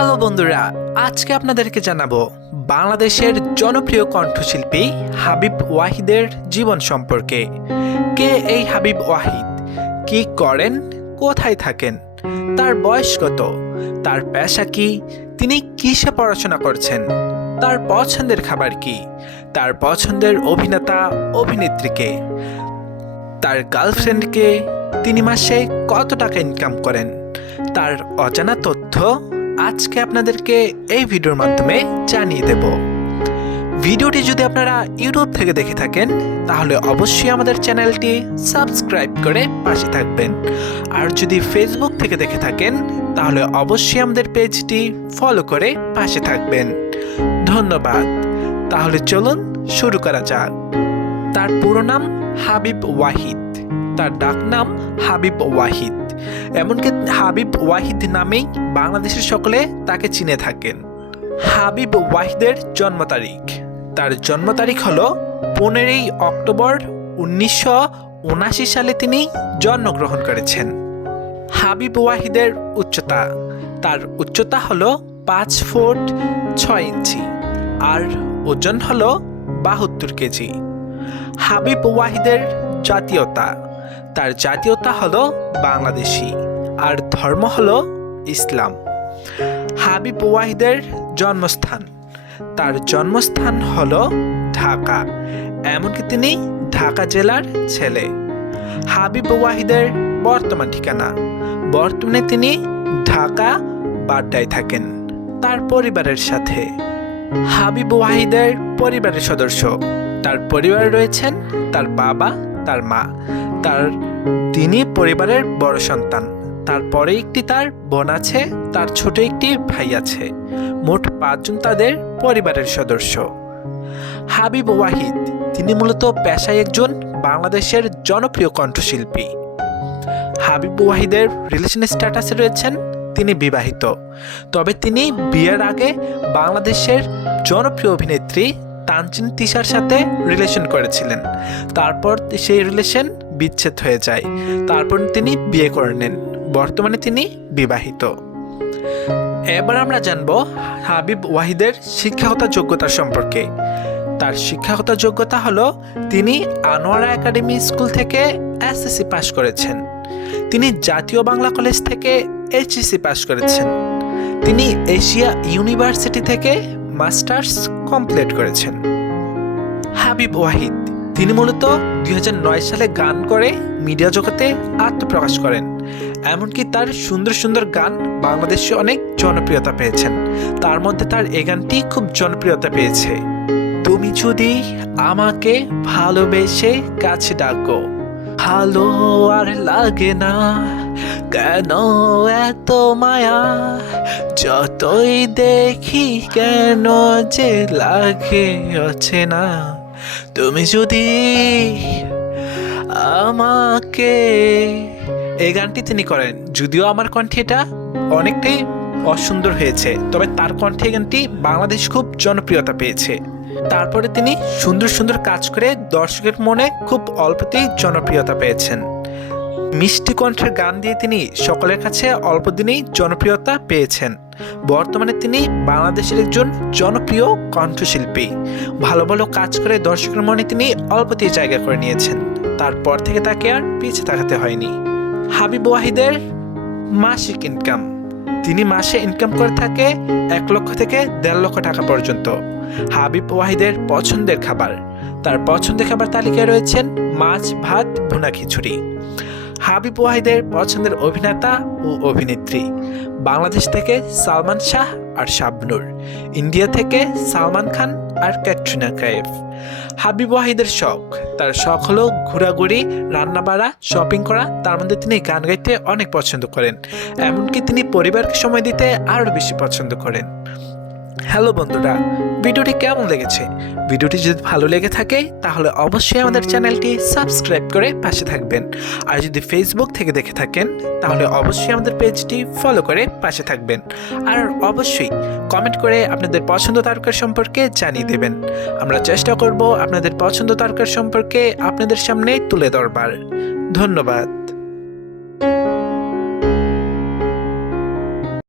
Hello বন্ধুরা, আজকে আপনাদেরকে জানাব বাংলাদেশের জনপ্রিয় কণ্ঠশিল্পী হাবিব ওয়াহিদের জীবন সম্পর্কে। কে এই হাবিব ওয়াহিদ? কি করেন? কোথায় থাকেন? তার বয়স কত? তার পেশা কি? তিনি কিসে পড়াশোনা করছেন? তার পছন্দের খাবার কি? তার পছন্দের অভিনেতা অভিনেত্রীকে তার গার্লফ্রেন্ডকে তিনি মাসে কত টাকা ইনকাম করেন? তার অজানা তথ্য আজকে আপনাদেরকে এই ভিডিওর মাধ্যমে জানিয়ে দেব। ভিডিওটি যদি আপনারা ইউটিউব থেকে দেখে থাকেন, তাহলে অবশ্যই আমাদের চ্যানেলটি সাবস্ক্রাইব করে পাশে থাকবেন। আর যদি ফেসবুক থেকে দেখে থাকেন, তাহলে অবশ্যই আমাদের পেজটি ফলো করে পাশে থাকবেন। ধন্যবাদ। তাহলে চলুন শুরু করা যাক। তার পুরো নাম হাবিব ওয়াহিদ। তার ডাক নাম হাবিব ওয়াহিদ। এমনকি হাবিব ওয়াহিদ নামেই বাংলাদেশের সকলে তাকে চিনে থাকেন। হাবিব ওয়াহিদের জন্ম তারিখ। তার জন্ম তারিখ হল পনেরোই অক্টোবর উনিশশো উনাশি সালে তিনি জন্মগ্রহণ করেছেন। হাবিব ওয়াহিদের উচ্চতা। তার উচ্চতা হলো পাঁচ ফুট ছয় ইঞ্চি আর ওজন হলো বাহাত্তর কেজি। হাবিব ওয়াহিদের জাতীয়তা। তার জাতীয়তা হলো বাংলাদেশি আর ধর্ম হলো ইসলাম। হাবিব ওয়াহিদের জন্মস্থান। তার জন্মস্থান হলো ঢাকা, এমনকি তিনি ঢাকা জেলার ছেলে। হাবিব ওয়াহিদের বর্তমান ঠিকানা। বর্তমানে তিনি ঢাকা বাড্ডায় থাকেন। তার পরিবারের সাথে। হাবিব ওয়াহিদের পরিবারের সদস্য। তার পরিবারে রয়েছেন তার বাবা, তার মা। তার তিনি পরিবারের বড় সন্তান। তারপরে একটি তার বোন আছে, তার ছোট একটি ভাই আছে। মোট পাঁচজন তাদের পরিবারের সদস্য। হাবিব ওয়াহিদ, তিনি মূলত পেশায় একজন বাংলাদেশের জনপ্রিয় কণ্ঠশিল্পী। হাবিব ওয়াহিদের রিলেশন স্ট্যাটাসে রয়েছেন তিনি বিবাহিত। তবে তিনি বিয়ের আগে বাংলাদেশের জনপ্রিয় অভিনেত্রী তানচিন তিশার সাথে রিলেশন করেছিলেন। তারপর সেই রিলেশন বিচ্ছেদ হয়ে যায়। তারপর তিনি বিয়ে করে নেন। বর্তমানে তিনি বিবাহিত। এবার আমরা জানব হাবিব ওয়াহিদের শিক্ষাগত যোগ্যতা সম্পর্কে। তার শিক্ষাগত যোগ্যতা হলো, তিনি আনোয়ারা একাডেমি স্কুল থেকে এসএসসি পাশ করেছেন। তিনি জাতীয় বাংলা কলেজ থেকে এইচএসসি পাশ করেছেন। তিনি এশিয়া ইউনিভার্সিটি থেকে মাস্টার্স কমপ্লিট করেছেন। হাবিব ওয়াহিদ, তিনি মূলত দুই হাজার নয় সালে গান করে মিডিয়া জগতে আত্মপ্রকাশ করেন। এমনকি তার সুন্দর সুন্দর গান বাংলাদেশে অনেক জনপ্রিয়তা পেয়েছেন। তার মধ্যে তার এই গানটি খুব জনপ্রিয়তা পেয়েছে। তুমি যদি আমাকে ভালোবেসে কাছে ডাকো, ভালো আর লাগে না, কেন এত মায়া? যতই দেখি কেন যে লাগে আছে না তুমি যদি আমাকে এই গানটি তিনি করেন, যদিও আমার কণ্ঠে এটা অনেকটাই অসুন্দর হয়েছে, তবে তার কণ্ঠে গানটি বাংলাদেশ খুব জনপ্রিয়তা পেয়েছে। তারপরে তিনি সুন্দর সুন্দর কাজ করে দর্শকের মনে খুব অল্পতেই জনপ্রিয়তা পেয়েছেন। মিষ্টি কণ্ঠের গান দিয়ে তিনি সকলের কাছে অল্প দিনেই জনপ্রিয়তা পেয়েছেন। বর্তমানে তিনি বাংলাদেশের একজন জনপ্রিয় কণ্ঠশিল্পী। ভালো ভালো কাজ করে দর্শকের মনে তিনি অল্পতেই জায়গা করে নিয়েছেন। তারপর থেকে তাকে আর পিছিয়ে তাকাতে হয়নি। হাবিব ওয়াহিদের মাসিক ইনকাম তিনি মাসে ইনকাম করে থাকে এক লক্ষ থেকে দেড় লক্ষ টাকা পর্যন্ত। হাবিব ওয়াহিদের পছন্দের খাবার। তার পছন্দের খাবার তালিকায় রয়েছেন মাছ, ভাত, ভুনা খিচুড়ি। হাবিব ওয়াহিদের পছন্দের অভিনেতা ও অভিনেত্রী। বাংলাদেশ থেকে সালমান শাহ আর শাবনুর, ইন্ডিয়া থেকে সালমান খান আর ক্যাটরিনা কাইফ হাবিব ওয়াহিদের শখ, তার শখ হলো ঘোরাঘুরি, রান্নাবাড়া শপিং করা, তার মধ্যে তিনি গান গাইতে অনেক পছন্দ করেন। এমনকি তিনি পরিবারকে সময় দিতে আরও বেশি পছন্দ করেন। হ্যালো বন্ধুরা, ভিডিওটি কেমন লেগেছে? ভিডিওটি যদি ভালো লেগে থাকে, তাহলে অবশ্যই আমাদের চ্যানেলটি সাবস্ক্রাইব করে পাশে থাকবেন। আর যদি ফেসবুক থেকে দেখে থাকেন, তাহলে অবশ্যই আমাদের পেজটি ফলো করে পাশে থাকবেন। আর অবশ্যই কমেন্ট করে আপনাদের পছন্দ তারকার সম্পর্কে জানিয়ে দেবেন। আমরা চেষ্টা করব আপনাদের পছন্দ তারকার সম্পর্কে আপনাদের সামনে তুলে ধরবার। ধন্যবাদ।